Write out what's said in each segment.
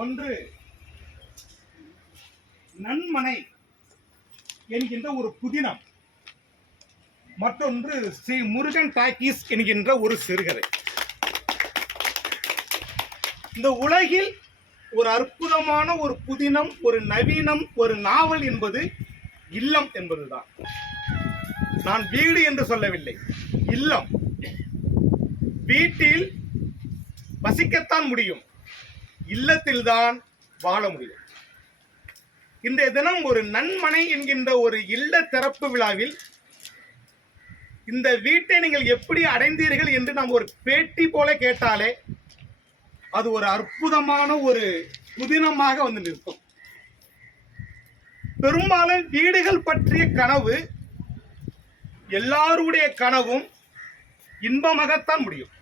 ஒன்று நன்மனை என்கின்ற ஒரு புதினம், மற்றொன்று ஸ்ரீ முருகன் டாக்கீஸ் என்கின்ற ஒரு சிறுகதை. இந்த உலகில் ஒரு அற்புதமான ஒரு புதினம், ஒரு நவீனம், ஒரு நாவல் என்பது இல்லம் என்பதுதான். நான் வீடு என்று சொல்லவில்லை, இல்லம். வீட்டில் வசிக்கத்தான் முடியும், இல்லத்தில்தான் வாழ முடியும். இன்றைய தினம் ஒரு நன்மனை என்கின்ற ஒரு இல்ல திறப்பு விழாவில் இந்த வீட்டை நீங்கள் எப்படி அடைந்தீர்கள் என்று நாம் ஒரு பேட்டி போல கேட்டாலே அது ஒரு அற்புதமான ஒரு புதினமாக வந்து நிற்கும். பெரும்பாலும் வீடுகள் பற்றிய கனவு எல்லாருடைய கனவும் இன்பமாகத்தான் முடியும்.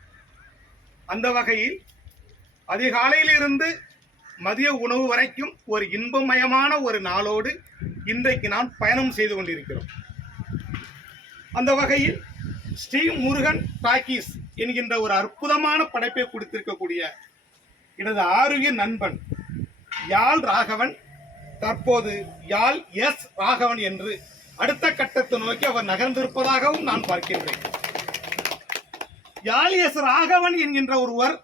அந்த வகையில் அதிகாலையிலிருந்து மதிய உணவு வரைக்கும் ஒரு இன்பமயமான ஒரு நாளோடு இன்றைக்கு நான் பயணம் செய்து கொண்டிருக்கிறோம். அந்த வகையில் ஸ்ரீ முருகன் டாக்கீஸ் என்கின்ற ஒரு அற்புதமான படைப்பை கொடுத்திருக்கக்கூடிய எனது ஆரோக்கிய நண்பன் யாழ் ராகவன், தற்போது யாழ் எஸ் ராகவன் என்று அடுத்த கட்டத்தை நோக்கி அவர் நகர்ந்திருப்பதாகவும் நான் பார்க்கின்றேன். யாழ் எஸ் ராகவன் என்கின்ற ஒருவர்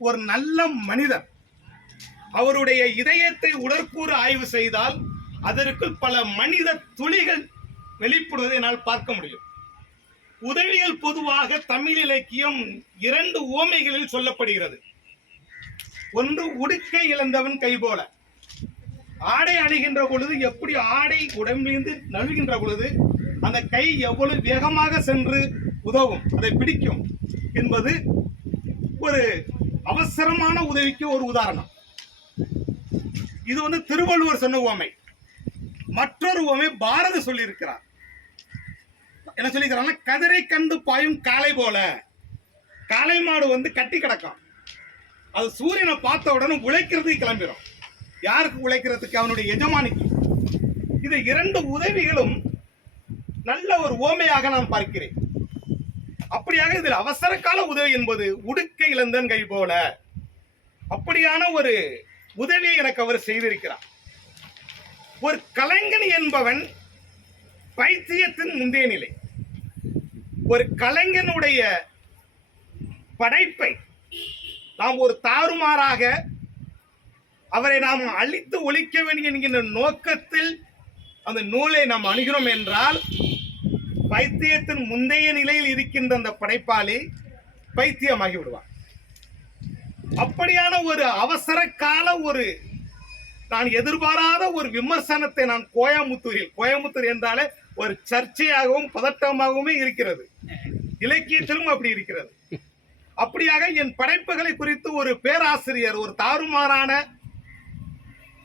ஒரு நல்ல மனிதர். அவருடைய இதயத்தை உடற்கூறு ஆய்வு செய்தால் அதற்குள் பல மனித துளிகள் வெளிப்படுவதை என்னால் பார்க்க முடியும். உதவிகள் பொதுவாக தமிழ் இலக்கியம் இரண்டு உவமைகளில் சொல்லப்படுகிறது. ஒன்று, உடுக்கை இழந்தவன் கை போல. ஆடை அணிகின்ற பொழுது எப்படி ஆடை உடம்பிலிருந்து நழுகின்ற பொழுது அந்த கை எவ்வளவு வேகமாக சென்று உதவும், அதை பிடிக்கும் என்பது ஒரு அவசரமான உதவிக்கு ஒரு உதாரணம். இது வந்து திருவள்ளுவர் சொன்ன உவமை. மற்றொரு உவமை பாரதி சொல்லியிருக்கிறார். என்ன சொல்லிக்கிறாங்க? கதிரை கண்டு பாயும் காளை போல. காளை மாடு வந்து கட்டி கிடக்கும், அது சூரியனை பார்த்த உடனே உழைக்கிறதுக்கு கிளம்பிடும். யாருக்கு உழைக்கிறதுக்கு? அவனுடைய எஜமானிக்கு. இது இரண்டு உதவிகளும் நல்ல ஒரு ஓமையாக நான் பார்க்கிறேன். அப்படியாக இதில் அவசர கால உதவி என்பது உடுக்கை இழந்தன் கை போல. அப்படியான ஒரு உதவியை எனக்கு அவர் செய்திருக்கிறார். ஒரு கலைஞன் என்பவன் பைத்தியத்தின் முந்தைய நிலை. ஒரு கலைஞனுடைய படைப்பை நாம் ஒரு தாறுமாறாக அவரை நாம் அழித்து ஒழிக்க வேண்டும் என்கின்ற நோக்கத்தில் அந்த நூலை நாம் அணுகிறோம் என்றால் பைத்தியத்தின் முந்தைய நிலையில் இருக்கின்ற அந்த படைப்பாளி பைத்தியமாகி விடுவார். அப்படியான ஒரு அவசர கால ஒரு நான் எதிர்பாராத ஒரு விமர்சனத்தை நான் கோயமுத்தூர் என்றாலே ஒரு சர்ச்சையாகவும் பதட்டமாகவுமே இருக்கிறது. இலக்கியத்திலும் அப்படி இருக்கிறது. அப்படியாக என் படைப்புகளை குறித்து ஒரு பேராசிரியர் ஒரு தாறுமாறான,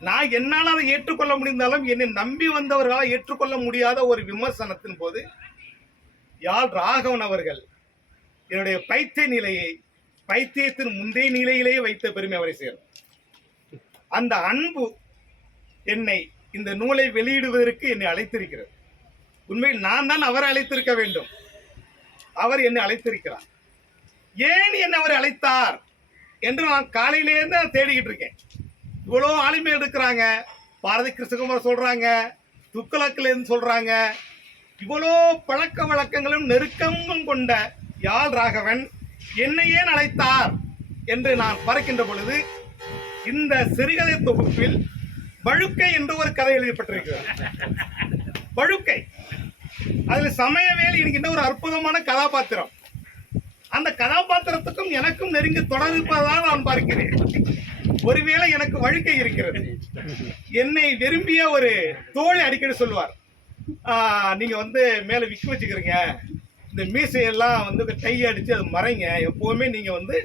நான் என்னால் அதை ஏற்றுக்கொள்ள முடிந்தாலும் என்னை நம்பி வந்தவர்களால் ஏற்றுக்கொள்ள முடியாத ஒரு விமர்சனத்தின் போது யாழ் ராகவன் அவர்கள் என்னுடைய பைத்திய நிலையை பைத்தியத்தின் முந்தைய நிலையிலேயே வைத்த பெருமை அவரை சேரும். அந்த அன்பு என்னை இந்த நூலை வெளியிடுவதற்கு என்னை அழைத்திருக்கிறது. உண்மையில் நான் தான் அவரை அழைத்திருக்க வேண்டும், அவர் என்னை அழைத்திருக்கிறார். ஏன் என்னை அவர் அழைத்தார் என்று நான் காலையிலேருந்து தேடிக்கிட்டு இருக்கேன். இவ்வளோ ஆளுமைகள் இருக்கிறாங்க, பாரதி கிருஷ்ணகுமார் சொல்றாங்க, துக்ளக்ல இருந்து சொல்றாங்க. இவ்வளோ பழக்க வழக்கங்களும் நெருக்கமும் கொண்ட யாழ் ராகவன் என்னை ஏன் அழைத்தார் என்று நான் பார்க்கின்ற பொழுது இந்த சிறுகதை தொகுப்பில் வழுக்கை என்று ஒரு கதை எழுதப்பட்டிருக்கிறது. வழுக்கை, அதில் சமயவேல் என்கின்ற ஒரு அற்புதமான கதாபாத்திரம். அந்த கதாபாத்திரத்துக்கும் எனக்கும் நெருங்கி தொடர்பதாக நான் பார்க்கிறேன். ஒருவேளை எனக்கு வழுக்கை இருக்கிறது. என்னை விரும்பிய ஒரு தோழி அடிக்கடி சொல்லுவார், நீங்க வந்து மேல விக்கு வச்சுக்கிறீங்க, இந்த மீசையெல்லாம் வந்து கை அடிச்சு அது மறைங்க, எப்பவுமே நீங்க வந்து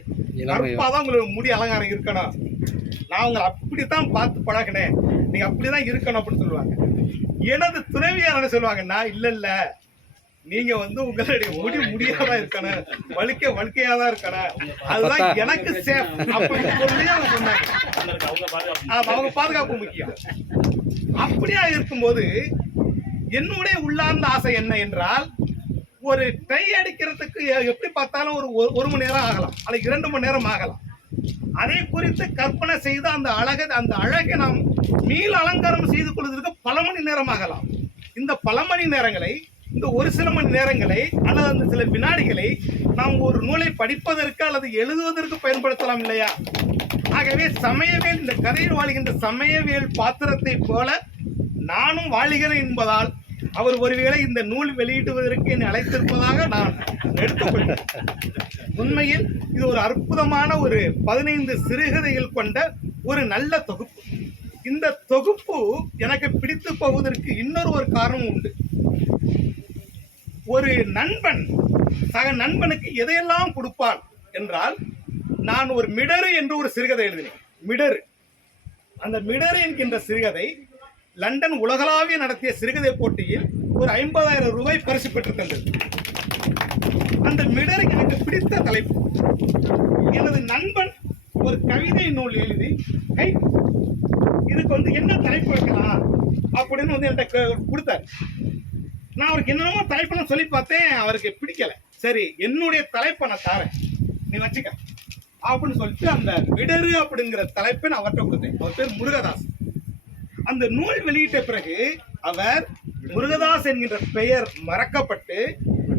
கருப்பாதான் உங்களுக்கு முடி அலங்காரம் இருக்கணும், நான் உங்களை அப்படித்தான் பார்த்து பழகினேன், நீங்க அப்படிதான் இருக்கணும் அப்படின்னு சொல்லுவாங்க. எனது துணைவியார் என்ன சொல்லுவாங்கன்னா, இல்ல நீங்க வந்து உங்களுடைய முடியாதான் இருக்கணும், வழுக்கையாதான் இருக்கணும், அதுதான் எனக்கு சேஃப் அப்படின்னு சொல்லி அவங்க சொன்னாங்க. அவங்க பாதுகாப்பு முக்கியம். அப்படியா இருக்கும்போது என்னுடைய உள்ளார்ந்த ஆசை என்ன என்றால், ஒரு டை அடிக்கிறதுக்கு எப்படி பார்த்தாலும் ஒரு மணி நேரம் ஆகலாம், அல்லது 2 மணி நேரம் ஆகலாம். அதை குறித்து கற்பனை செய்து அந்த அழகை நாம் மீள் அலங்காரம் செய்து கொள்வதற்கு பல மணி நேரமாகலாம். இந்த பல மணி நேரங்களை, இந்த ஒரு சில மணி நேரங்களை அல்லது அந்த சில வினாடிகளை நாம் ஒரு நூலை படிப்பதற்கு அல்லது எழுதுவதற்கு பயன்படுத்தலாம் இல்லையா? ஆகவே சமயவேல், இந்த கதையில் வாழ்கின்ற சமயவேல் பாத்திரத்தை போல நானும் வாழ்கிறேன் என்பதால் அவர் ஒருவேளை இந்த நூல் வெளியிடுவதற்கு என்னை அழைத்திருப்பதாக நான் எடுத்துக்கொள்கிறேன். உண்மையில் இது ஒரு அற்புதமான ஒரு 15 சிறுகதைகள் கொண்ட ஒரு நல்ல தொகுப்பு. இந்த தொகுப்பு எனக்கு பிடித்து போவதற்கு இன்னொரு காரணம் உண்டு. ஒரு நண்பன் சக நண்பனுக்கு எதையெல்லாம் கொடுப்பான் என்றால், நான் ஒரு மிடரு என்று ஒரு சிறுகதை எழுதினேன். மிடரு, அந்த மிடரு என்கின்ற சிறுகதை லண்டன் உலகளாவிய நடத்திய சிறுகதை போட்டியில் ஒரு 50,000 ரூபாய் பரிசு பெற்று தந்தது. அந்த மிடரு எனக்கு பிடித்த தலைப்பு. எனது நண்பன் ஒரு கவிதை நூல் எழுதி இதுக்கு என்ன தலைப்பு வைக்கலாம் அப்படின்னு என்கிட்ட கொடுத்தாரு. நான் அவருக்கு என்னென்னமோ தலைப்பெல்லாம் சொல்லி பார்த்தேன், அவருக்கு பிடிக்கல. சரி, என்னுடைய தலைப்பை நான் தாரேன், நீ வச்சுக்க அப்படின்னு சொல்லிட்டு அந்த மிடரு அப்படிங்கிற தலைப்பை நான் அவர்கிட்ட கொடுத்தேன். அவர் பேர் முருகதாஸ். அந்த நூல் வெளியிட்ட பிறகு அவர் முருகதாஸ் என்கின்ற பெயர் மறக்கப்பட்டு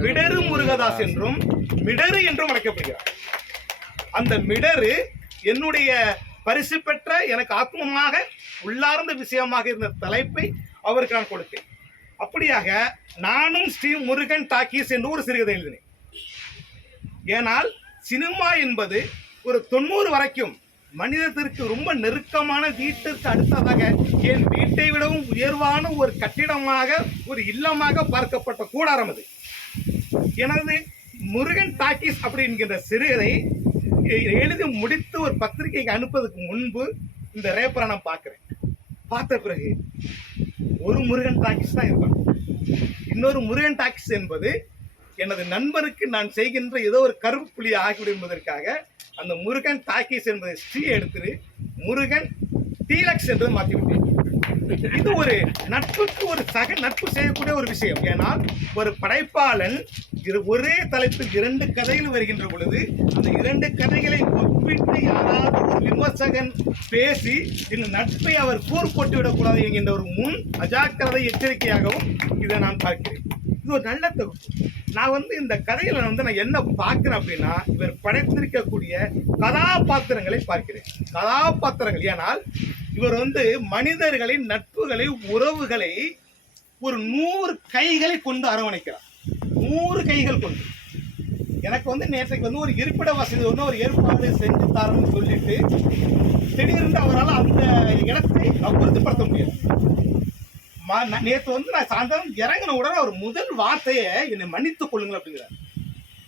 மிடரு முருகதாஸ் என்றும் மிடரு என்றும் அழைக்கப்படுகிறார். அந்த மிடரு என்னுடைய பரிசு பெற்ற, எனக்கு ஆத்மமாக உள்ளார்ந்த விஷயமாக இருந்த தலைப்பை அவருக்கு நான் கொடுத்தேன். அப்படியாக நானும் ஸ்ரீ முருகன் டாக்கீஸ் என்று ஒரு சிறுகதை எழுதினேன். ஏனால் சினிமா என்பது ஒரு 90 வரைக்கும் மனிதத்திற்கு ரொம்ப நெருக்கமான, வீட்டிற்கு அடுத்ததாக, என் வீட்டை விடவும் உயர்வான ஒரு கட்டிடமாக, ஒரு இல்லமாக பார்க்கப்பட்ட கூடாரம் அது. எனது முருகன் டாக்கீஸ் அப்படி என்கின்ற சிறுகதை எழுதி முடித்து ஒரு பத்திரிகைக்கு அனுப்புவதற்கு முன்பு இந்த ரேப்பரை நான் பார்க்கிறேன். பார்த்த பிறகு ஒரு முருகன் டாக்கீஸ் தான் இருப்பான். இன்னொரு முருகன் டாக்கீஸ் என்பது எனது நண்பருக்கு நான் செய்கின்ற ஏதோ ஒரு கருப்பு புள்ளி ஆகிவிடும் என்பதற்காக அந்த முருகன் டாக்கீஸ் என்பதை ஸ்ரீ எடுத்து முருகன் டீலக்ஸ் என்று மாற்றிவிட்டேன். இது ஒரு நட்புக்கு ஒரு சக நட்பு செய்யக்கூடிய ஒரு விஷயம். ஏனால் ஒரு படைப்பாளன் ஒரே தலைப்பில் 2 கதைகள் வருகின்ற பொழுது அந்த 2 கதைகளை ஒப்பிட்டு யாராவது ஒரு விமர்சகன் பேசி இந்த நட்பை அவர் கூர் போட்டு விடக்கூடாது என்கின்ற ஒரு முன் அஜாக்கிரதை எச்சரிக்கையாகவும் இதை நான் பார்க்கிறேன். இது ஒரு நல்ல தொகுப்பு. நான் இந்த கதையில நான் என்ன பார்க்கிறேன் அப்படின்னா, இவர் படைத்திருக்கக்கூடிய கதாபாத்திரங்களை பார்க்கிறேன். கதாபாத்திரங்கள், ஏனால் இவர் மனிதர்களின் நட்புகளை, உறவுகளை ஒரு 100 கைகளை கொண்டு அரவணைக்கிறார். 100 கைகள் கொண்டு. எனக்கு நேற்றைக்கு ஒரு இருப்பிட வசதி ஒரு ஏற்பாடு செஞ்சு தரணும்னு சொல்லிட்டு திடீர்னு அவரால் அந்த இடத்தை உறுதிப்படுத்த முடியாது. நேற்று நான் சாயந்தரம் இறங்கின உடனே அவர் முதல் வார்த்தையை என்னை மன்னித்துக் கொள்ளுங்கள் அப்படிங்கிறார்.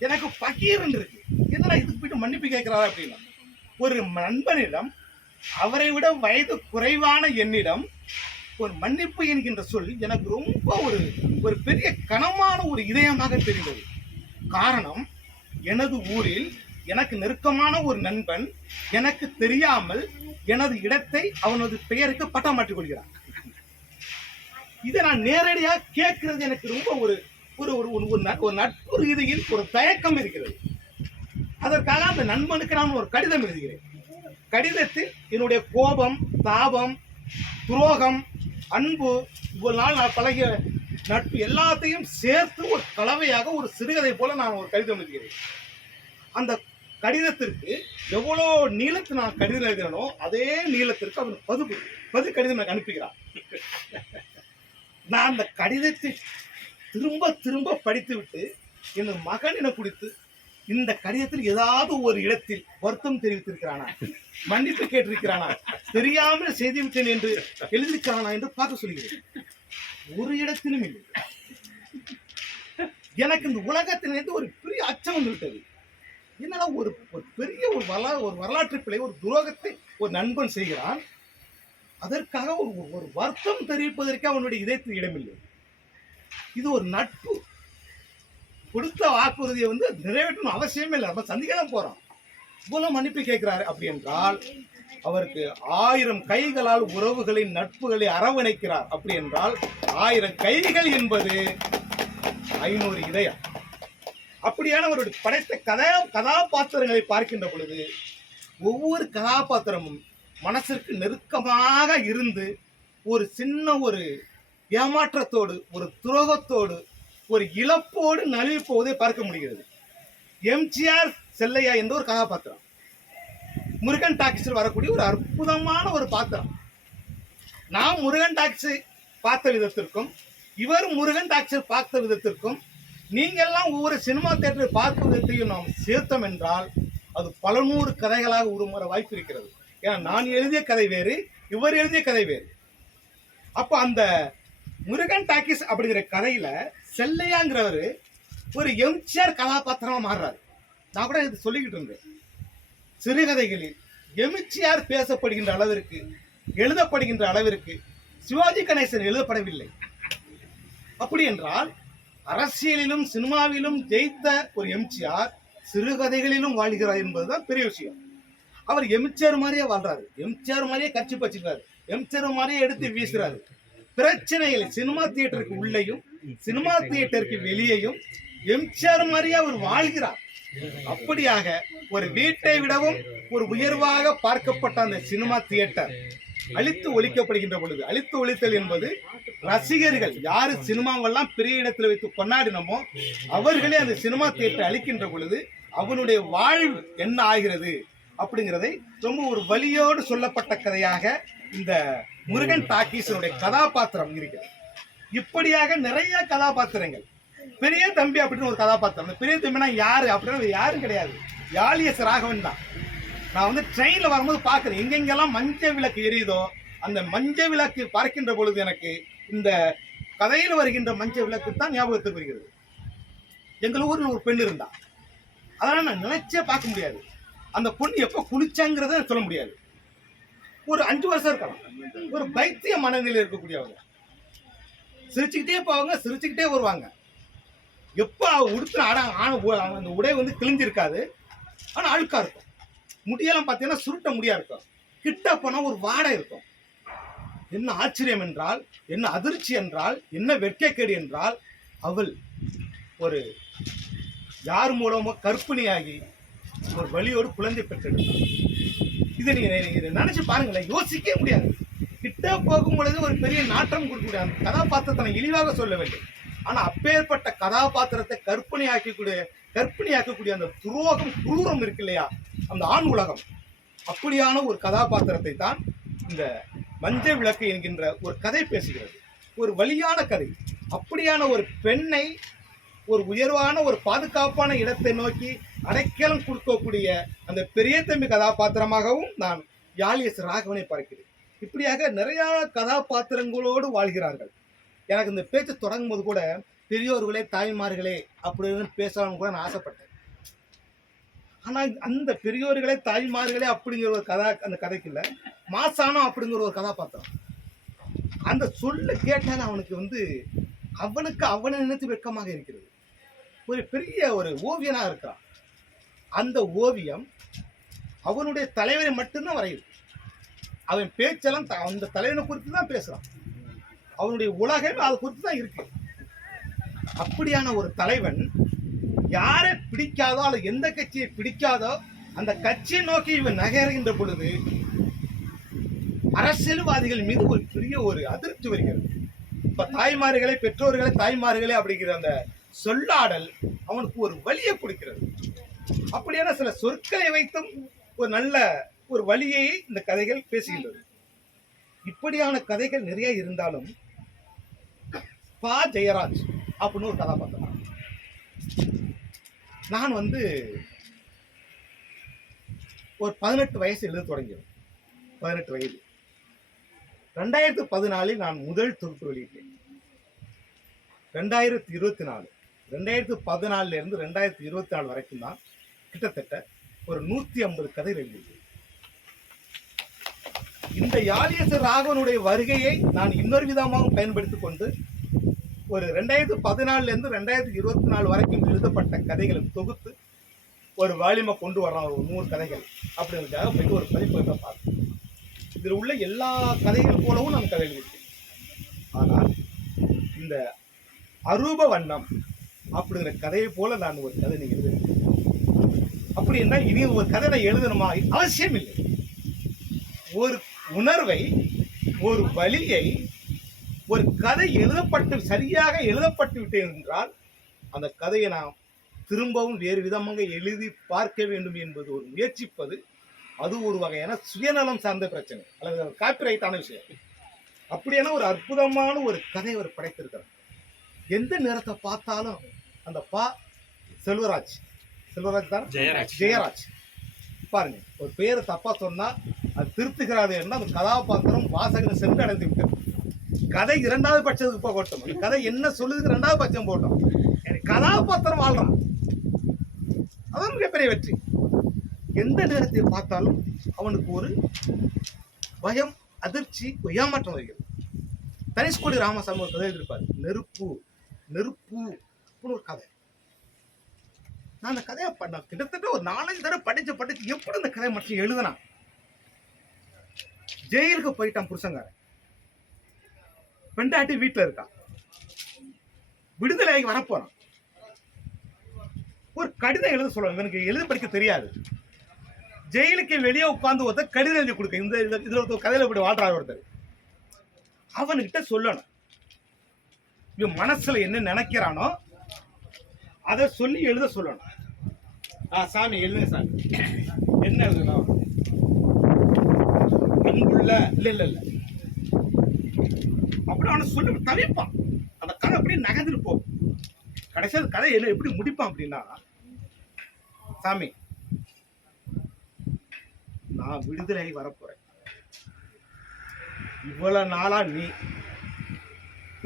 எனக்கு பகீர்ன்னு இருக்கு. என்னடா இதுக்கு போயிட்டு மன்னிப்பு கேட்கிறாரா அப்படின்னா, ஒரு நண்பனிடம், அவரை விட வயது குறைவான என்னிடம் ஒரு மன்னிப்பு என்கின்ற சொல் எனக்கு ரொம்ப ஒரு பெரிய கனமான ஒரு இதயமாக தெரிந்தது. காரணம், எனது ஊரில் எனக்கு நெருக்கமான ஒரு நண்பன் எனக்கு தெரியாமல் எனது இடத்தை அவனது பெயருக்கு பட்டம் மாற்றிக் கொள்கிறான். இதை நான் நேரடியாக கேட்கிறது எனக்கு ரொம்ப ஒரு நட்பு ரீதியில் ஒரு தயக்கம் இருக்கிறது. அதற்காக அந்த நண்பனுக்கு நான் ஒரு கடிதம் எழுதுகிறேன். கடிதத்தில் என்னுடைய கோபம், தாபம், துரோகம், அன்பு, இவ்வளவு நாள் நான் பழகிய நட்பு எல்லாத்தையும் சேர்த்து ஒரு கலவையாக ஒரு சிறுகதை போல நான் ஒரு கடிதம் எழுதுகிறேன். அந்த கடிதத்திற்கு எவ்வளோ நீளத்து நான் கடிதம் எழுதினோ அதே நீளத்திற்கு அவன் பது கடிதம் எனக்கு அனுப்புகிறான். நான் அந்த கடிதத்தை திரும்ப திரும்ப படித்துவிட்டு எனது மகன் குறித்து இந்த கடிதத்தில் ஏதாவது ஒரு இடத்தில் வருத்தம் தெரிவித்திருக்கிறானா, மன்னிப்பு கேட்டிருக்கிறானா, தெரியாமல் செய்துவிட்டேன் என்று எழுதியிருக்கிறானா என்று பார்க்க சொல்கிறேன். ஒரு இடத்திலும் இல்லை. எனக்கு இந்த உலகத்திலிருந்து ஒரு பெரிய அச்சம் வந்து விட்டது. என்னன்னா ஒரு பெரிய ஒரு வரலாற்று பிழை, ஒரு துரோகத்தை ஒரு நண்பன் செய்கிறான். அதற்காக ஒரு வருத்தம் தெரிவிப்பதற்கு அவனுடைய இதயத்தில் இடமில்லை. இது ஒரு நட்பு. கொடுத்த வாக்குறுதியை நிறைவேற்றணும் அவசியமே இல்லை. நம்ம சந்திக்க தான் போறோம். இவ்வளவு மன்னிப்பு கேட்கிறாரு அப்படி என்றால் அவருக்கு 1000 கைகளால் உறவுகளின் நட்புகளை அரவணைக்கிறார். அப்படி என்றால் 1000 கைகள் என்பது 500 இதயம். அப்படியான அவருடைய படைத்த கதாபாத்திரங்களை பார்க்கின்ற பொழுது ஒவ்வொரு கதாபாத்திரமும் மனசிற்கு நெருக்கமாக இருந்து ஒரு சின்ன ஒரு ஏமாற்றத்தோடு, ஒரு துரோகத்தோடு, ஒரு இழப்போடு நழுவி போவதை பார்க்க முடிகிறது. எம்ஜிஆர் செல்லையா என்ற ஒரு கதாபாத்திரம் முருகன் டாக்ஸில் வரக்கூடிய ஒரு அற்புதமான ஒரு பாத்திரம். நான் முருகன் டாக்ஸி பார்த்த விதத்திற்கும் இவர் முருகன் டாக்ஸில் பார்த்த விதத்திற்கும் நீங்கள்லாம் ஒவ்வொரு சினிமா தியேட்டரை பார்க்கும் விதத்தையும் நாம் சேர்த்தோம் என்றால் அது பல நூறு கதைகளாக உருமாற வாய்ப்பு இருக்கிறது. ஏன்னா நான் எழுதிய கதை வேறு, இவர் எழுதிய கதை வேறு. அப்போ அந்த முருகன் டாக்கீஸ் அப்படிங்கிற கதையில செல்லையாங்கிறவர் ஒரு எம்ஜிஆர் கதாபாத்திரமா மாறுறாரு. நான் கூட இது சொல்லிக்கிட்டு இருந்தேன். சிறுகதைகளில் எம்ஜிஆர் பேசப்படுகின்ற அளவிற்கு, எழுதப்படுகின்ற அளவிற்கு சிவாஜி கணேசன் எழுதப்படவில்லை. அப்படி என்றால் அரசியலிலும் சினிமாவிலும் ஜெயித்த ஒரு எம்ஜிஆர் சிறுகதைகளிலும் வாழ்கிறார் என்பதுதான் பெரிய விஷயம். அவர் எம்ஜிஆர் மாதிரியே வாழ்றாரு, எம்ஜிஆர் மாதிரியே கட்சி பச்சுக்கிறாரு, எம்ஜிஆர் மாதிரியே எடுத்து வீசுறாரு. பிரச்சனைகளை சினிமா தியேட்டருக்கு உள்ளேயும் சினிமா தியேட்டருக்கு வெளியேயும் எம்ஜிஆர் மாதிரியே அவர் வாழ்கிறார். அப்படியாக ஒரு வீட்டை விடவும் ஒரு உயர்வாக பார்க்கப்பட்ட அந்த சினிமா தியேட்டர் அழித்து ஒழிக்கப்படுகின்ற பொழுது, அழித்து ஒழித்தல் என்பது ரசிகர்கள் யாரு சினிமாவெல்லாம் பெரிய இடத்துல வைத்து கொண்டாடினமோ அவர்களே அந்த சினிமா தியேட்டரை அழிக்கின்ற பொழுது அவனுடைய வாழ்வு என்ன ஆகிறது அப்படிங்கிறதை ரொம்ப ஒரு வலியோடு சொல்லப்பட்ட கதையாக இந்த முருகன் டாக்கீஸனுடைய கதாபாத்திரம் இருக்கிறது. இப்படியாக நிறைய கதாபாத்திரங்கள். பெரிய தம்பி அப்படின்னு ஒரு கதாபாத்திரம். பெரிய தம்பினா யாரு அப்படின்னு யாரும் கிடையாது, யாழிஎஸ் ராகவன் தான். நான் ட்ரெயினில் வரும்போது பார்க்குறேன், எங்கெங்கெல்லாம் மஞ்சள் விளக்கு எரியுதோ அந்த மஞ்சள் விளக்கு பார்க்கின்ற பொழுது எனக்கு இந்த கதையில் வருகின்ற மஞ்சள் விளக்கு தான் ஞாபகத்துக்கு வருகிறது. எங்கள் ஊரில் ஒரு பெண் இருந்தா, அதனால் நான் நினைச்சே பார்க்க முடியாது. அந்த பொண்ணு எப்போ குளிச்சாங்கிறத சொல்ல முடியாது. ஒரு 5 வருஷம் இருக்கலாம். ஒரு பைத்திய மனநிலையில் இருக்கக்கூடியவங்க, சிரிச்சுக்கிட்டே போவாங்க, சிரிச்சுக்கிட்டே வருவாங்க. எப்போ உடுத்துன அந்த உடை கிழிஞ்சிருக்காது, ஆனால் அழுக்கா இருக்கும். முடியெல்லாம் பார்த்தீங்கன்னா சுருட்ட முடியா இருக்கும். கிட்ட போனால் ஒரு வாடை இருக்கும். என்ன ஆச்சரியம் என்றால், என்ன அதிர்ச்சி என்றால், என்ன வெட்கக்கேடு என்றால், அவள் ஒரு யார் மூலமோ கற்பிணியாகி ஒரு வழியோடு குழந்தை பெற்றெடுத்தாள். இதை நீங்க நினைச்சு பாருங்களேன், யோசிக்கவே முடியாது. கிட்ட போகும் பொழுது ஒரு பெரிய நாட்டம் கொடுக்கக்கூடிய அந்த கதாபாத்திரத்தை இழிவாக சொல்லவில்லை, ஆனா அப்பேற்பட்ட கதாபாத்திரத்தை கற்பனையாக்கக்கூடிய அந்த துரோகம், குரூரம் இருக்கு இல்லையா, அந்த ஆண் உலகம், அப்படியான ஒரு கதாபாத்திரத்தை தான் இந்த மஞ்சள் விளக்கு என்கின்ற ஒரு கதை பேசுகிறது. ஒரு வலியான கதை. அப்படியான ஒரு பெண்ணை ஒரு உயர்வான ஒரு பாதுகாப்பான இடத்தை நோக்கி அடைக்கலம் கொடுக்கக்கூடிய அந்த பெரிய தம்பி கதாபாத்திரமாகவும் நான் யாழிஎஸ் ராகவனை பார்க்கிறேன். இப்படியாக நிறைய கதாபாத்திரங்களோடு வாழ்கிறார்கள். எனக்கு இந்த பேச்சு தொடங்கும் போது கூட பெரியோர்களே தாய்மார்களே அப்படின்னு பேசலாம்னு கூட நான் ஆசைப்பட்டேன். ஆனால் அந்த பெரியோர்களே தாய்மார்களே அப்படிங்கிற ஒரு அந்த கதைக்கு இல்லை, மாசானம் அப்படிங்கிற ஒரு கதாபாத்திரம். அந்த சொல்ல கேட்டால் அவனுக்கு அவனை நினைத்து வெட்கமாக இருக்கிறது. ஒரு பெரிய ஒரு ஓவியனாக இருக்கிறான். அந்த ஓவியம் அவனுடைய தலைவரை மட்டும்தான் வரையுது. அவன் பேச்செல்லாம் அந்த தலைவனை குறித்து தான் பேசுறான். அவனுடைய உலகமே அதை குறித்து தான் இருக்கு. அப்படியான ஒரு தலைவன் யாரை பிடிக்காதோ அல்லது எந்த கட்சியை பிடிக்காதோ அந்த கட்சியை நோக்கி இவன் நகர்கின்ற பொழுது அரசியல்வாதிகள் மீது ஒரு பெரிய ஒரு அதிருப்தி வருகிறது. இப்ப தாய்மார்களே, பெற்றோர்களே, தாய்மார்களே அப்படிங்கிற அந்த சொல்லாடல் அவனுக்கு ஒரு வலியை கொடுக்கிறது. அப்படியான சில சொற்களை வைத்தும் ஒரு நல்ல ஒரு வலியை இந்த கதைகள் பேசுகின்றது. இப்படியான கதைகள் நிறைய இருந்தாலும் பா ஜெயராஜ் அப்படின்னு ஒரு கதாபாத்திரம். நான் ஒரு 18 வயசு எழுத தொடங்கியது. 18 வயது 2014 நான் முதல் தொகுப்பு வெளியிட்டேன். 2014 இருந்து 2024 வரைக்கும் தான் கிட்டத்தட்ட ஒரு 150 கதை எழுதியிருக்கேன். இந்த யாழிஎஸ் ராகவனுடைய வருகையை நான் இன்னொரு விதமாக பயன்படுத்திக் கொண்டு ஒரு 2014 இருந்து 2024 வரைக்கும் எழுதப்பட்ட கதைகளை தொகுத்து ஒரு வால்யூமை கொண்டு வர்றான். ஒரு 100 கதைகள் அப்படிங்கிறதுக்காக போயிட்டு ஒரு பதிப்பகத்தை பார்த்தேன். இதில் உள்ள எல்லா கதைகள் போலவும் நான் கதை எழுதியிருக்கேன். ஆனால் இந்த அரூப வண்ணம் அப்படிங்கிற கதையை போல நான் ஒரு கதை எழுதியிருக்கேன். அப்படி என்றால் இனி ஒரு கதை நான் எழுதணுமா? அவசியம் இல்லை. ஒரு உணர்வை, ஒரு வலியை, ஒரு கதை எழுதப்பட்டு சரியாக எழுதப்பட்டு விட்டேன் என்றால் அந்த கதையை நாம் திரும்பவும் வேறு விதமாக எழுதி பார்க்க வேண்டும் என்பது ஒரு முயற்சிப்பது, அது ஒரு வகையான சுயநலம் சார்ந்த பிரச்சனை அல்லது காப்பிரைட்டான விஷயம். அப்படியான ஒரு அற்புதமான ஒரு கதை அவர் படைத்திருக்கிறார். எந்த நேரத்தை பார்த்தாலும் அந்த செல்வராஜ் தான், ஜெயராஜ் பாருங்க, ஒரு பேரு தப்பா சொன்னா அது திருத்துகிறாரு என்றால் அந்த கதாபாத்திரம் வாசகனை சென்று அடைந்து விட்டது. கதை இரண்டாவது பட்சத்துக்கு போகட்டும், கதை என்ன சொல்லுது இரண்டாவது பட்சம் போட்டோம், கதாபாத்திரம் வாழ்றான், அதான் மிகப்பெரிய வெற்றி. எந்த நேரத்தை பார்த்தாலும் அவனுக்கு ஒரு பயம், அதிர்ச்சி, ஏமாற்றம் வருகிறது. தனுஷ்கோடி ராமசாமி ஒரு கதை எழுதியிருப்பார், நெருப்பு ஒரு கதை. நான் அந்த கதையை கிட்டத்தட்ட ஒரு 4-5 தடவை படிச்சு எப்படி இந்த கதை மட்டும் எழுதுனா. ஜெயிலுக்கு போயிட்டான் புருஷங்காரன், பெண்டாட்டி வீட்டுல இருக்கான், விடுதலைக்கு வரப்போறான். ஒரு கடிதம் எழுத சொல்லுவாங்க, எனக்கு எழுத படிக்க தெரியாது. ஜெயிலுக்கு வெளியே உட்கார்ந்து ஒருத்தர் கடிதம் எழுதி கொடுக்க, இந்த இதுல ஒருத்தர் கதையில இப்படி வாழ்றாரு ஒருத்தர், அவன்கிட்ட சொல்லணும் இவன் மனசுல என்ன நினைக்கிறானோ அதை சொல்லி எழுத சொல்லணும். சாமி எழுதுங்க சாமி, என்ன எழுதணும்? அன்புள்ள இல்ல அப்படி அவனை சொல்லி தவிப்பான். அந்த கதை அப்படியே நகர்ந்துட்டு போகும். கடைசியாக கதை என்ன எப்படி முடிப்பான் அப்படின்னா, சாமி நான் விடுதலை வரப்போறேன், இவ்வளவு நாளா நீ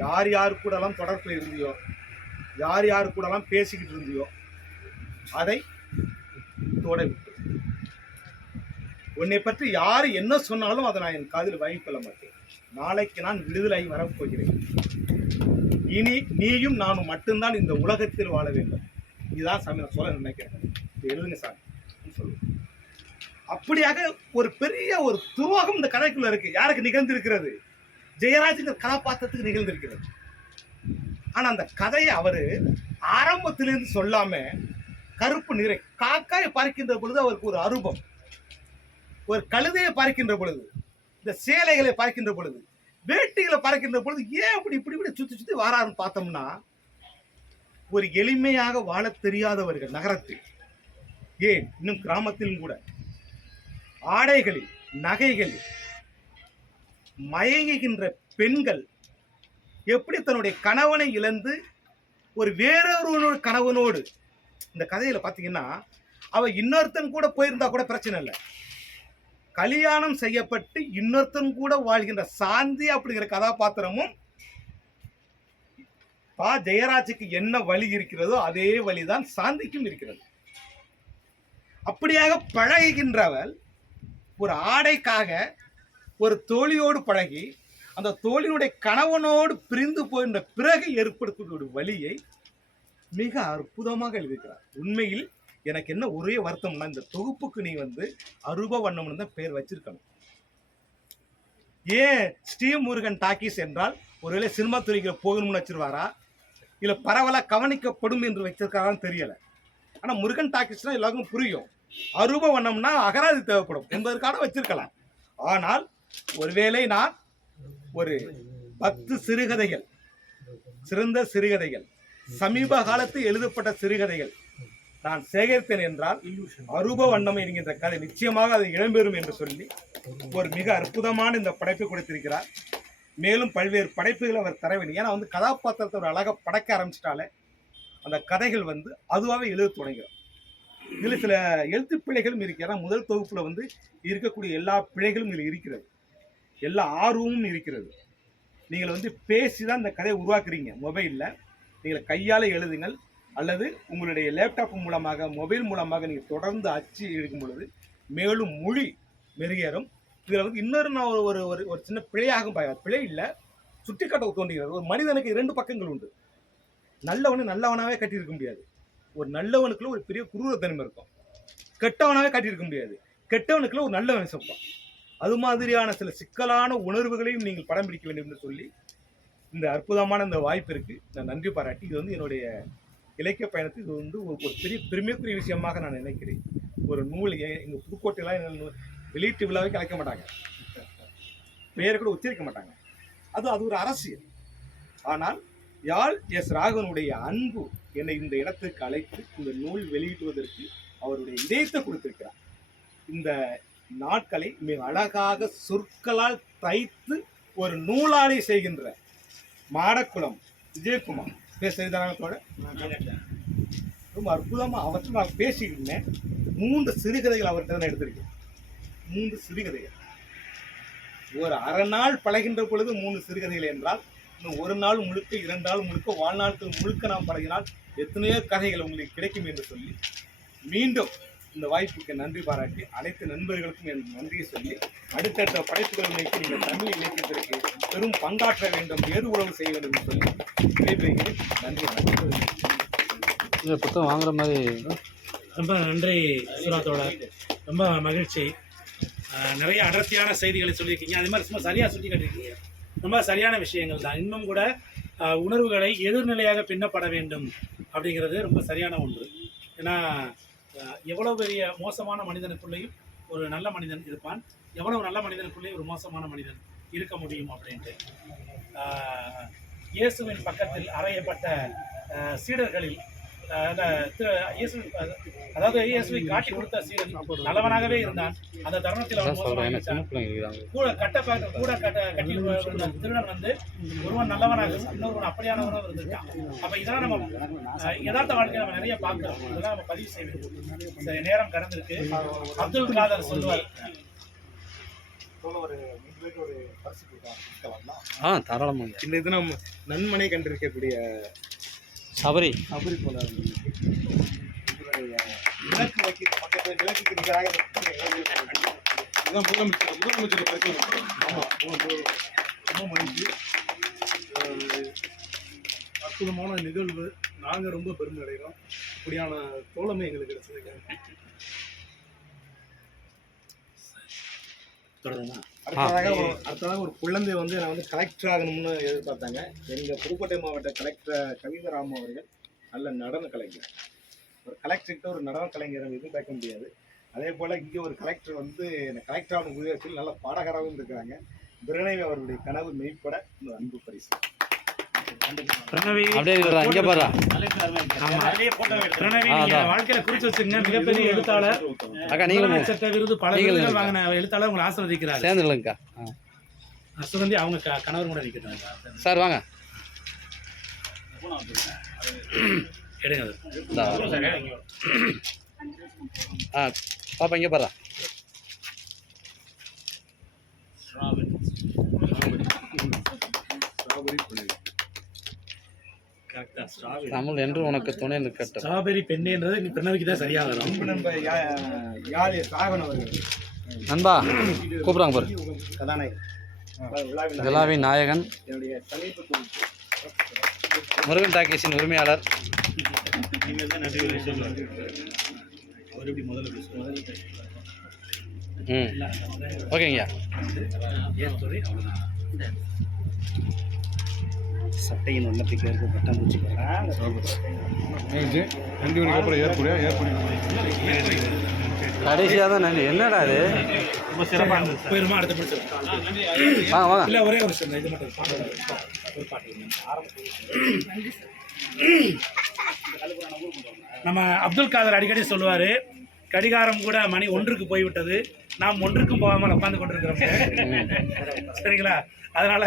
யார் யார் கூட எல்லாம் தொடர்பில் இருந்தியோ, யார் யார் கூட எல்லாம் பேசிக்கிட்டு இருந்தியோ அதை தோட விட்டு, உன்னை பற்றி யாரு என்ன சொன்னாலும் அதை நான் என் காதில் வாங்கிக் கொள்ள மாட்டேன். நாளைக்கு நான் விடுதலை வரப்போகிறேன். இனி நீயும் நானும் மட்டும்தான் இந்த உலகத்தில் வாழ வேண்டும். இதுதான் சாமி நான் சொல்ல நினைக்கிறேன். எழுதுங்க சாமி சொல்லுங்க. அப்படியாக ஒரு பெரிய ஒரு துரோகம் இந்த கதைக்குள்ள இருக்கு. யாருக்கு நிகழ்ந்திருக்கிறது? ஜெயராஜுங்கிற கதாபாத்திரத்துக்கு நிகழ்ந்திருக்கிறது. ஆனா அந்த கதையை அவரு ஆரம்பத்திலிருந்து சொல்லாம கருப்பு நிறை காக்காயை பார்க்கின்ற பொழுது அவருக்கு ஒரு அரூபம், ஒரு கழுதையை பார்க்கின்ற பொழுது, இந்த சேலைகளை பார்க்கின்ற பொழுது, வேட்டிகளை பார்க்கின்ற பொழுது ஏன் இப்படி இப்படி சுத்தி வாராருன்னு பார்த்தோம்னா, ஒரு எளிமையாக வாழ தெரியாதவர்கள் நகரத்தில், ஏன் இன்னும் கிராமத்திலும் கூட ஆடைகளில் நகைகளில் மயங்குகின்ற பெண்கள் எப்படி தன்னுடைய கணவனை இழந்து ஒரு வேறொரு கணவனோடு, இந்த கதையில பாத்தீங்கன்னா அவ இன்னொருத்தன் கூட போயிருந்தா கூட பிரச்சனை இல்லை, கல்யாணம் செய்யப்பட்டு இன்னொருத்தன் கூட வாழ்கின்ற சாந்தி அப்படிங்கிற கதாபாத்திரமும் ஜெயராஜுக்கு என்ன வழி இருக்கிறதோ அதே வழிதான் சாந்திக்கும் இருக்கிறது. அப்படியாக பழகுகின்றவள் ஒரு ஆடைக்காக ஒரு தோழியோடு பழகி அந்த தோழியினுடைய கணவனோடு பிரிந்து போகின்ற பிறகு ஏற்படுத்தக்கூடிய வழியை மிக அற்புதமாக எழுதியிருக்கிறார். உண்மையில் எனக்கு என்ன ஒரே வருத்தம்னா, இந்த தொகுப்புக்கு நீ அரூப வண்ணம்னு தான் பெயர் வச்சிருக்கணும். ஏன் ஸ்ரீமுருகன் டாக்கீஸ் என்றால் ஒருவேளை சினிமா துறைக்கு போகணும்னு வச்சிருவாரா, இல்ல பரவலா கவனிக்கப்படும் என்று வச்சிருக்காரான்னு தெரியல. ஆனா முருகன் டாக்கீஸ்னா எல்லாருக்கும் புரியும். அரூப வண்ணம்னா அகராதி தேவைப்படும் என்பதற்காக வச்சிருக்கலாம். ஆனால் ஒருவேளை நான் ஒரு 10 சிறுகதைகள், சிறந்த சிறுகதைகள், சமீப காலத்தில் எழுதப்பட்ட சிறுகதைகள் நான் சேகரித்தேன் என்றால் அரூப வண்ணம் என்கின்ற கதை நிச்சயமாக அது இடம்பெறும் என்று சொல்லி ஒரு மிக அற்புதமான இந்த படைப்பை கொடுத்திருக்கிறார். மேலும் பல்வேறு படைப்புகளை அவர் தர வேண்டும். ஏன்னா கதாபாத்திரத்தை ஒரு அழகாக படைக்க ஆரம்பிச்சிட்டாலே அந்த கதைகள் அதுவாகவே எழுத தொடங்கிறோம். இதில் சில எழுத்து பிழைகளும் இருக்கு. ஏன்னா முதல் தொகுப்புல இருக்கக்கூடிய எல்லா பிழைகளும் இதில் இருக்கிறது, எல்லா ஆர்வமும் இருக்கிறது. நீங்கள் பேசி தான் இந்த கதையை உருவாக்குறீங்க. மொபைலில் நீங்கள் கையால் எழுதுங்கள் அல்லது உங்களுடைய லேப்டாப் மூலமாக மொபைல் மூலமாக நீங்கள் தொடர்ந்து அச்சு எடுக்கும் பொழுது மேலும் மொழி மெருகேறும். இதில் இன்னொரு நான் ஒரு ஒரு சின்ன பிழையாகும், பிழை இல்லை, சுட்டிக்காட்ட தோன்றுகிறது. ஒரு மனிதனுக்கு 2 பக்கங்கள் உண்டு. நல்லவனாவே கட்டியிருக்க முடியாது, ஒரு நல்லவனுக்குள்ள ஒரு பெரிய குரூரத்தன்மை இருக்கும். கெட்டவனாவே காட்டியிருக்க முடியாது, கெட்டவனுக்குள்ள ஒரு நல்லவன் விசப்பான். அது மாதிரியான சில சிக்கலான உணர்வுகளையும் நீங்கள் படம் பிடிக்க வேண்டும் என்று சொல்லி இந்த அற்புதமான இந்த வாய்ப்பிற்கு நான் நன்றி பாராட்டி, இது என்னுடைய இலக்கிய பயணத்தில் இது வந்து ஒரு பெரிய பெருமைக்குரிய விஷயமாக நான் நினைக்கிறேன். ஒரு நூல் எங்கள் புதுக்கோட்டையெல்லாம் வெளியீட்டு விழாவை கலைக்க மாட்டாங்க, பெயரை கூட உச்சரிக்க மாட்டாங்க. அது ஒரு அரசியல். ஆனால் யாழ் எஸ் ராகவனுடைய அன்பு என்னை இந்த இடத்துக்கு அழைத்து இந்த நூல் வெளியிடுவதற்கு அவருடைய இதயத்தை கொடுத்திருக்கிறார். இந்த நாட்களை மிக அழகாக சொற்களால் தைத்து ஒரு நூலாளி செய்கின்ற மாடக்குளம் விஜயகுமார் பேசுறதான ரொம்ப அற்புதமாக அவற்றை நான் பேசிக்கிட்டேன். 3 சிறுகதைகள் அவர்கிட்ட தான் எடுத்திருக்கேன். 3 சிறுகதைகள். ஒரு அரை நாள் பழகின்ற பொழுது 3 சிறுகதைகள் என்றால் இன்னும் ஒரு நாள் முழுக்க 2 நாள் முழுக்க வாழ்நாட்கள் முழுக்க நாம் பழகினால் எத்தனையோ கதைகள் உங்களுக்கு கிடைக்கும் என்று சொல்லி மீண்டும் இந்த வாய்ப்புக்கு நன்றி பாராட்டி அனைத்து நண்பர்களுக்கும் என் நன்றியை சொல்லி அடுத்தடுத்த படைப்புகளை நோக்கி நீங்கள் தமிழ் இலக்கியத்திற்கு பெரும் பங்காற்ற வேண்டும், ஏறு உறவு செய்ய வேண்டும் என்று சொல்லி விடைபெறுகிறேன். நன்றி. இந்த புத்தகம் வாங்குற மாதிரி ரொம்ப நன்றி சுராத்தோட, ரொம்ப மகிழ்ச்சி. நிறைய அடர்த்தியான செய்திகளை சொல்லியிருக்கீங்க, அதே மாதிரி சும்மா சரியாக சுட்டி காட்டியிருக்கீங்க. ரொம்ப சரியான விஷயங்கள் தான். இன்னும் கூட உணர்வுகளை எதிர்நிலையாக பின்னப்பட வேண்டும் அப்படிங்கிறது ரொம்ப சரியான ஒன்று. ஏன்னா எவ்வளோ பெரிய மோசமான மனிதனுக்குள்ளேயும் ஒரு நல்ல மனிதன் இருப்பான், எவ்வளவு நல்ல மனிதனுக்குள்ளேயும் ஒரு மோசமான மனிதன் இருக்க முடியும் அப்படின்ட்டு. இயேசுவின் பக்கத்தில் அறையப்பட்ட சீடர்களில் அதாவது இயேசுவை காட்டி கொடுத்த சீடன் நல்லவனாகவே இருந்தான். அந்த தருணத்தில் கூட கட்டி திருடன் வந்து ஒருவன் நல்லவனாக இன்னொருவன் அப்படியானவனும் இருந்திருக்கான். அப்ப இதெல்லாம் நம்ம யதார்த்த வாழ்க்கையை நம்ம நிறைய பார்க்கிறோம். இதெல்லாம் நம்ம பதிவு செய்ய வேண்டும். நேரம் கடந்திருக்கு. அப்துல் காதர் சொல்லுவார், தாராளமாக இந்த தினம் நன்மனை கண்டிருக்கக்கூடிய சபரி போல விளக்கு வைக்கிற பக்கத்தில் விளக்குக்கு நிகராக முதலமைச்சர் ரொம்ப மகிழ்ச்சி. அற்புதமான நிகழ்வு. நாங்கள் ரொம்ப பெருமை அடைகிறோம். இப்படியான தோழமை எங்களுக்கு கிடைச்சிருக்காங்க. அடுத்ததாக ஒரு குழந்தை வந்து நான் வந்து கலெக்டர் ஆகணும்னு எதிர்பார்த்தாங்க. எங்கள் புதுக்கோட்டை மாவட்ட கலெக்டர் கவிதராம் அவர்கள் நல்ல நடன கலைஞர். ஒரு கலெக்டர்கிட்ட ஒரு நடன கலைஞரை எதிர்பார்க்க முடியாது. அதே போல் இங்கே ஒரு கலெக்டர் வந்து கலெக்டர் ஆகணும் முயற்சியில் நல்ல பாடகராகவும் இருக்கிறாங்க. பிரணவி அவருடைய கனவு மெய்ப்பட இந்த அன்பு பரிசு. வாழ்க்கையில குறிச்சு வச்சுங்க. மிகப்பெரிய எழுத்தாளர், விருது பல விருதுகள் வாங்கின எழுத்தாளர் உங்களை ஆசீர்வதிக்கிறார். சேர்ந்துலங்கக்கா சுகந்தி அவங்க கணவர் கூட நிற்கிறாங்க. சார் வாங்க எடுங்க. பாப்பா இங்கே பாரு. தமிழ் என்று உனக்கு துணை நிற்கட்டும். ஸ்ட்ராபெரி பெண்ணேன்றது நீ பிரணவிக்கு தான் சரியா வரும். நண்பா கூப்பிடுறாங்க பாரு. விழாவின் நாயகன், முருகன் டாக்கீஸின் உரிமையாளர். ஓகேங்க. சட்டையின் வண்ணத்துக்கு ஏற்ப பட்டாம்பூச்சி கடைசியாக தான் நன்றி. என்னடா அது போயிருமா? அடுத்த வாங்க வாங்க. இல்லை ஒரே ஒரு விஷயம், இது மட்டும் ஒரு பாட்டு. நம்ம அப்துல் காதர் அடிக்கடி சொல்லுவார், கடிகாரம் கூட மணி 1க்கு போய்விட்டது, நாம் 1க்கும் போகாமல் உட்காந்து கொண்டிருக்கிறோம். சரிங்களா? அதனால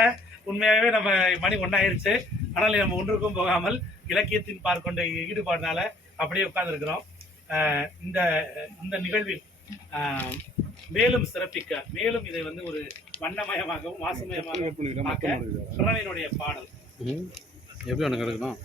உண்மையாகவே நம்ம மணி 1 ஆயிடுச்சு. ஆனால் நம்ம 1க்கும் போகாமல் இலக்கியத்தின் பார்க்கொண்ட ஈடுபாடுனால அப்படியே உட்கார்ந்துருக்கிறோம். இந்த நிகழ்வில் மேலும் சிறப்பிக்க, மேலும் இதை வந்து ஒரு வண்ணமயமாகவும் வாசமயமாகவும் பிரணவியினுடைய பாடல் எப்படி ஒன்று கிடக்கணும்.